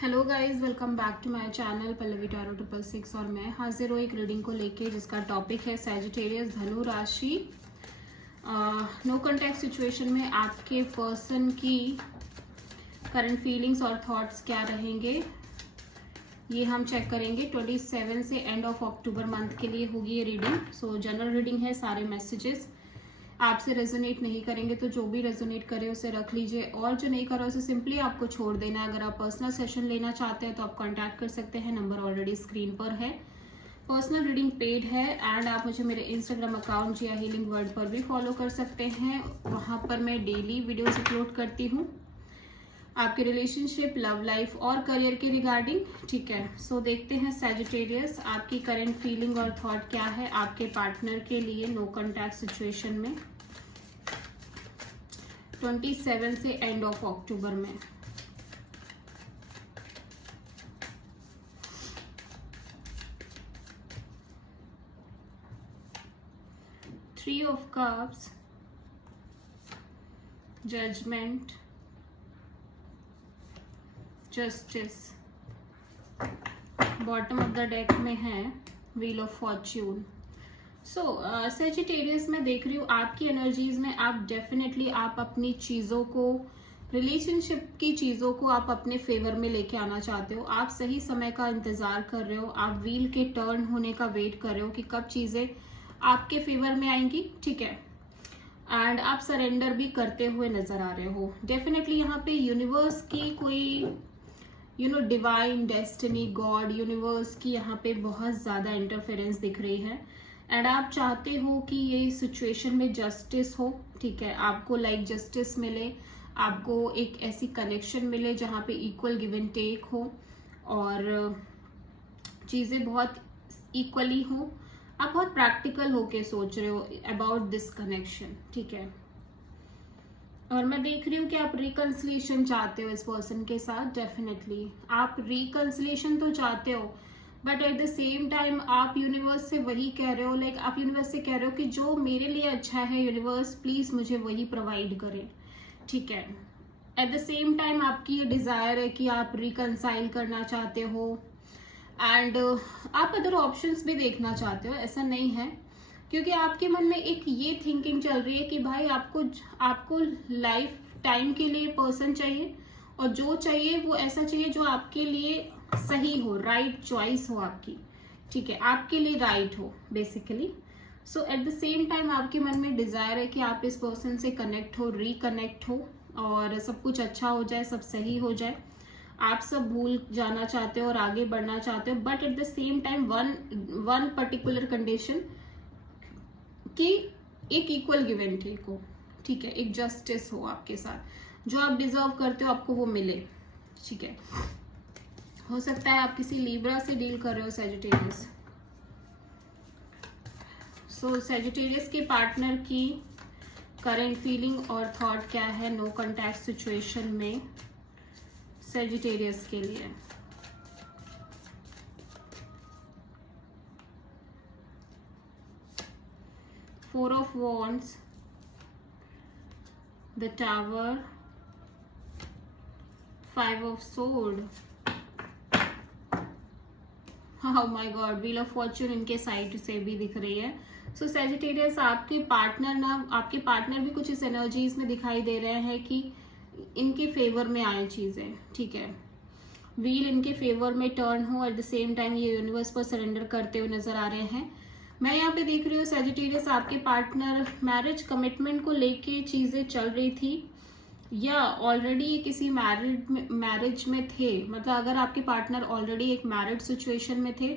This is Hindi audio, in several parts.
Hello guys, welcome back to my channel Pallavi tarot 666 और मैं हाजिर हूँ एक रीडिंग को लेके जिसका टॉपिक है सैजिटेरियस धनु राशि। नो कॉन्टैक्ट सिचुएशन में आपके पर्सन की करंट फीलिंग्स और थॉट्स क्या रहेंगे ये हम चेक करेंगे। 27 से एंड ऑफ अक्टूबर मंथ के लिए होगी ये रीडिंग। सो जनरल रीडिंग है, सारे मैसेजेस आपसे रेजोनेट नहीं करेंगे तो जो भी रेजोनेट करे उसे रख लीजिए और जो नहीं करा उसे सिंपली आपको छोड़ देना है। अगर आप पर्सनल सेशन लेना चाहते हैं तो आप कांटेक्ट कर सकते हैं, नंबर ऑलरेडी स्क्रीन पर है। पर्सनल रीडिंग पेड है एंड आप मुझे मेरे इंस्टाग्राम अकाउंट या हीलिंग वर्ड पर भी फॉलो कर सकते हैं। वहां पर मैं डेली वीडियोस अपलोड करती हूँ आपके रिलेशनशिप, लव लाइफ और करियर के रिगार्डिंग। ठीक है, सो देखते हैं सैजिटेरियस आपकी करंट फीलिंग और थॉट क्या है आपके पार्टनर के लिए नो कॉन्टैक्ट सिचुएशन में 27 से एंड ऑफ अक्टूबर में। Three of cups, judgement, justice, bottom of the deck में है wheel of fortune. So Sagittarius में देख रही हूँ आपकी एनर्जीज में आप डेफिनेटली आप अपनी चीज़ों को, रिलेशनशिप की चीज़ों को आप अपने फेवर में लेके आना चाहते हो। आप सही समय का इंतजार कर रहे हो, आप व्हील के टर्न होने का वेट कर रहे हो कि कब चीज़ें आपके फेवर में आएंगी। ठीक है, एंड आप सरेंडर भी करते हुए नजर आ रहे हो। डेफिनेटली यहाँ पे यूनिवर्स की कोई डिवाइन डेस्टिनी, गॉड, यूनिवर्स की यहाँ पे बहुत ज़्यादा इंटरफेरेंस दिख रही है एंड आप चाहते हो कि ये सिचुएशन में जस्टिस हो। ठीक है, आपको जस्टिस मिले, आपको एक ऐसी कनेक्शन मिले जहाँ पे इक्वल गिव एंड टेक हो और चीज़ें बहुत इक्वली हो। आप बहुत प्रैक्टिकल होके सोच रहे हो अबाउट दिस कनेक्शन। ठीक है, और मैं देख रही हूँ कि आप रिकंसिलिएशन चाहते हो इस पर्सन के साथ। डेफिनेटली आप रिकंसिलिएशन तो चाहते हो but at the same time आप यूनिवर्स से वही कह रहे हो, आप यूनिवर्स से कह रहे हो कि जो मेरे लिए अच्छा है यूनिवर्स प्लीज मुझे वही प्रोवाइड करे। ठीक है, एट द सेम टाइम आपकी ये डिजायर है कि आप रिकंसाइल करना चाहते हो एंड आप अदर ऑप्शंस भी देखना चाहते हो। ऐसा नहीं है, क्योंकि आपके मन में एक ये थिंकिंग चल रही है कि भाई आपको लाइफ टाइम के लिए पर्सन चाहिए और जो चाहिए वो ऐसा चाहिए जो आपके लिए सही हो, राइट चॉइस हो आपकी। ठीक है, आपके लिए राइट हो basically. So at the same time आपके मन में डिजायर है कि आप इस पर्सन से कनेक्ट हो, रिकनेक्ट हो और सब कुछ अच्छा हो जाए, सब सही हो जाए। आप सब भूल जाना चाहते हो और आगे बढ़ना चाहते हो but at the same time one particular condition कि एक इक्वल गिव एंड टेक हो। ठीक है, एक जस्टिस हो आपके साथ, जो आप डिजर्व करते हो आपको वो मिले। ठीक है, हो सकता है आप किसी लिब्रा से डील कर रहे हो सैजिटेरियस। सो सैजिटेरियस के पार्टनर की करंट फीलिंग और थॉट क्या है नो कॉन्टैक्ट सिचुएशन में सैजिटेरियस के लिए। Four of wands, the tower, five of sword, oh my God, wheel of Fortune इनके साइड से भी दिख रही है। सो सैजिटेरियस आपके पार्टनर भी कुछ इस एनर्जीज में दिखाई दे रहे हैं कि इनके फेवर में आए चीजें। ठीक है, व्हील इनके फेवर में टर्न हो, एट द सेम टाइम ये यूनिवर्स पर सरेंडर करते हुए नजर आ रहे हैं। मैं यहाँ पे देख रही हूँ सैजिटेरियस आपके पार्टनर मैरिज कमिटमेंट को लेके चीजें चल रही थी या ऑलरेडी किसी मैरिज में थे। मतलब अगर आपके पार्टनर ऑलरेडी एक मैरिड सिचुएशन में थे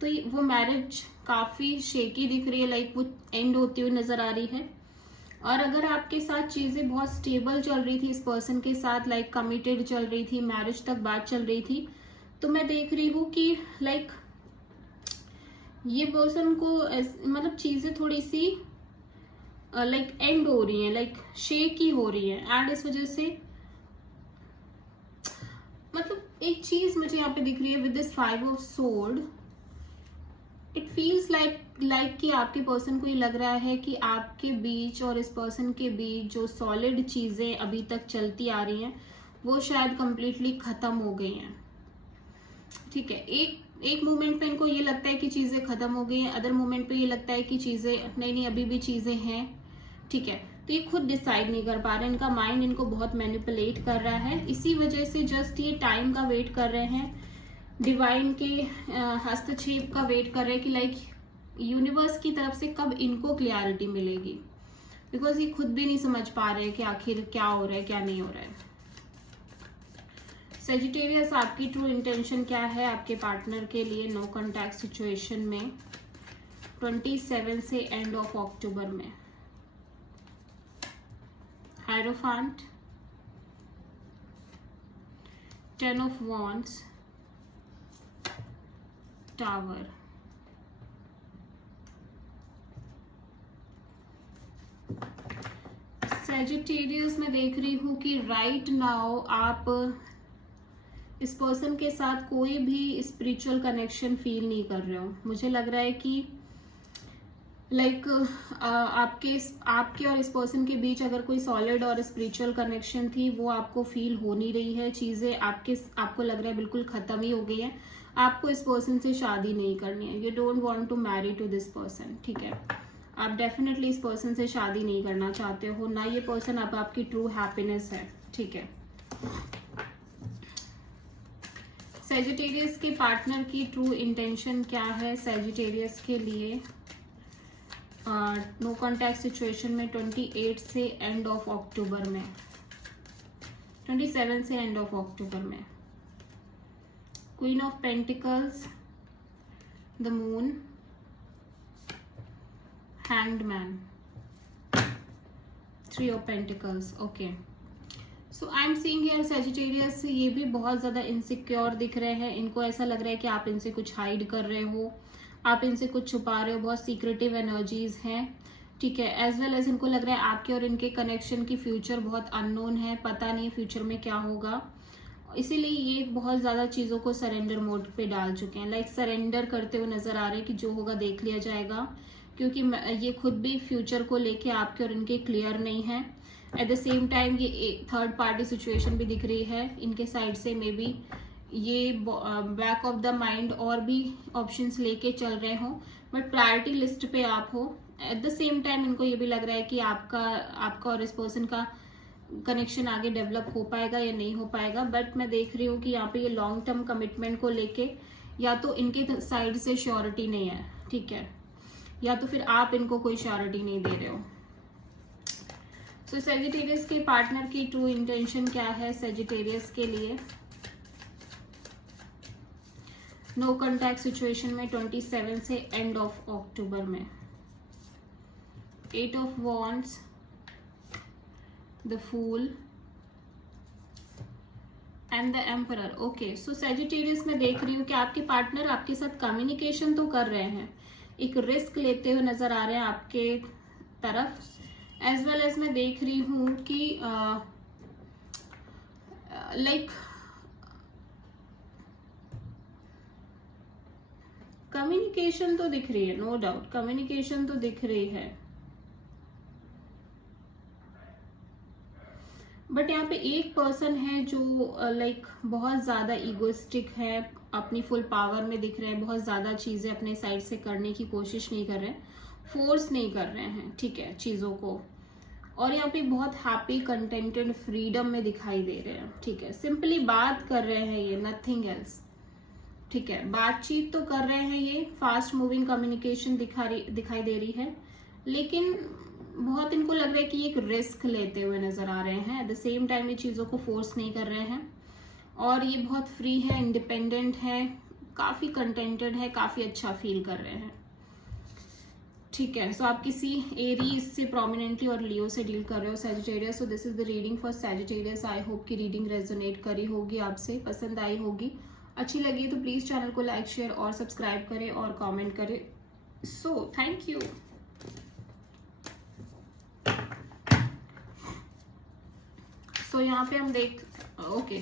तो वो मैरिज काफी शेकी दिख रही है, वो एंड होती हुई नजर आ रही है। और अगर आपके साथ चीजें बहुत स्टेबल चल रही थी इस पर्सन के साथ, कमिटेड चल रही थी, मैरिज तक बात चल रही थी, तो मैं देख रही हूँ कि ये पर्सन को मतलब चीजें थोड़ी सी एंड हो रही है, शेकी हो रही है एंड इस वजह से मतलब एक चीज मुझे यहाँ पे दिख रही है with this five of sword. It feels like कि आपके पर्सन को ये लग रहा है कि आपके बीच और इस पर्सन के बीच जो सॉलिड चीजें अभी तक चलती आ रही हैं वो शायद कंप्लीटली खत्म हो गई हैं। ठीक है, एक मोमेंट पे इनको ये लगता है कि चीजें खत्म हो गई हैं, अदर मोमेंट पे ये लगता है कि चीजें नहीं अभी भी चीजें हैं। ठीक है, तो ये खुद डिसाइड नहीं कर पा रहे, इनका माइंड इनको बहुत मैनिपुलेट कर रहा है। इसी वजह से जस्ट ये टाइम का वेट कर रहे हैं, डिवाइन के हस्तक्षेप का वेट कर रहे हैं कि लाइक यूनिवर्स की तरफ से कब इनको क्लियरिटी मिलेगी, बिकॉज ये खुद भी नहीं समझ पा रहे कि आखिर क्या हो रहा है क्या नहीं हो रहा है। सेजिटेरियस, आपकी ट्रू इंटेंशन क्या है आपके पार्टनर के लिए नो कॉन्टैक्ट सिचुएशन में 27 से एंड ऑफ अक्टूबर में? हायरोफांट, 10 ऑफ वॉन्ड्स, टावर। सेजिटेरियस में देख रही हूं कि राइट नाउ आप इस पर्सन के साथ कोई भी स्पिरिचुअल कनेक्शन फील नहीं कर रहे हो। मुझे लग रहा है कि लाइक आपके और इस पर्सन के बीच अगर कोई सॉलिड और स्पिरिचुअल कनेक्शन थी वो आपको फील हो नहीं रही है। चीजें आपको लग रहा है बिल्कुल खत्म ही हो गई है। आपको इस पर्सन से शादी नहीं करनी है। You don't want to marry to this person. ठीक है, आप डेफिनेटली इस पर्सन से शादी नहीं करना चाहते हो, ना ये पर्सन अब आपकी ट्रू हैप्पीनेस है। ठीक है, सेजिटेरियस के पार्टनर की ट्रू इंटेंशन क्या है सेजिटेरियस के लिए नो कॉन्टैक्ट सिचुएशन में 28 से एंड ऑफ अक्टूबर में, 27 से एंड ऑफ अक्टूबर में? Queen of pentacles, the moon, hanged man, 3 of pentacles. Okay, so I am seeing here Sagittarius ये भी बहुत ज्यादा इनसिक्योर दिख रहे हैं। इनको ऐसा लग रहा है कि आप इनसे कुछ हाइड कर रहे हो, आप इनसे कुछ छुपा रहे हो, बहुत सीक्रेटिव एनर्जीज हैं। ठीक है, एज वेल एज इनको लग रहा है आपके और इनके कनेक्शन की फ्यूचर बहुत अननोन है, पता नहीं फ्यूचर में क्या होगा। इसीलिए ये बहुत ज्यादा चीजों को सरेंडर मोड पे डाल चुके हैं, लाइक सरेंडर करते हुए नजर आ रहे हैं कि जो होगा देख लिया जाएगा, क्योंकि ये खुद भी फ्यूचर को लेके आपके और इनके क्लियर नहीं है। एट द सेम टाइम ये थर्ड पार्टी सिचुएशन भी दिख रही है इनके साइड से। मे बी ये बैक ऑफ द माइंड और भी ऑप्शंस लेके चल रहे हो, बट प्रायोरिटी लिस्ट पे आप हो। एट द सेम टाइम इनको ये भी लग रहा है कि आपका और इस पर्सन का कनेक्शन आगे डेवलप हो पाएगा या नहीं हो पाएगा। बट मैं देख रही हूँ कि यहाँ पे ये लॉन्ग टर्म कमिटमेंट को लेके या तो इनके साइड से श्योरिटी नहीं है, ठीक है, या तो फिर आप इनको कोई श्योरिटी नहीं दे रहे हो। सो सेजिटेरियस के पार्टनर की ट्रू इंटेंशन क्या है सेजिटेरियस के लिए नो कॉन्टैक्ट सिचुएशन में 27 से एंड ऑफ अक्टूबर में? 8 of wands, the fool and the emperor. Okay, so Sagittarius में देख रही हूँ कि आपके पार्टनर आपके साथ कम्युनिकेशन तो कर रहे हैं, एक रिस्क लेते हुए नजर आ रहे हैं आपके तरफ। एज वेल एज मैं देख रही हूँ कि लाइक कम्युनिकेशन तो दिख रही है, नो डाउट कम्युनिकेशन तो दिख रही है, बट यहाँ पे एक पर्सन है जो लाइक बहुत ज्यादा इगोइस्टिक है, अपनी फुल पावर में दिख रहे हैं, बहुत ज्यादा चीजें अपने साइड से करने की कोशिश नहीं कर रहे हैं, फोर्स नहीं कर रहे हैं, ठीक है, चीजों को। और यहाँ पे बहुत हैप्पी कंटेंटेड फ्रीडम में दिखाई दे रहे हैं, ठीक है, सिंपली बात कर रहे हैं ये, नथिंग एल्स, ठीक है, बातचीत तो कर रहे हैं ये, फास्ट मूविंग कम्युनिकेशन दिखाई दे रही है, लेकिन बहुत इनको लग रहा है कि एक रिस्क लेते हुए नजर आ रहे हैं। एट द सेम टाइम ये चीजों को फोर्स नहीं कर रहे हैं और ये बहुत फ्री है, इंडिपेंडेंट है, काफी कंटेंटेड है, काफी अच्छा फील कर रहे हैं, ठीक है। सो आप किसी एरीज से प्रोमिनेंटली और लियो से डील कर रहे हो Sagittarius. So this is the reading for Sagittarius. I hope की रीडिंग रेजोनेट करी होगी, आपसे पसंद आई होगी, अच्छी लगी तो प्लीज चैनल को लाइक शेयर और सब्सक्राइब करें और कमेंट करें। So thank you. सो यहाँ पे हम ओके,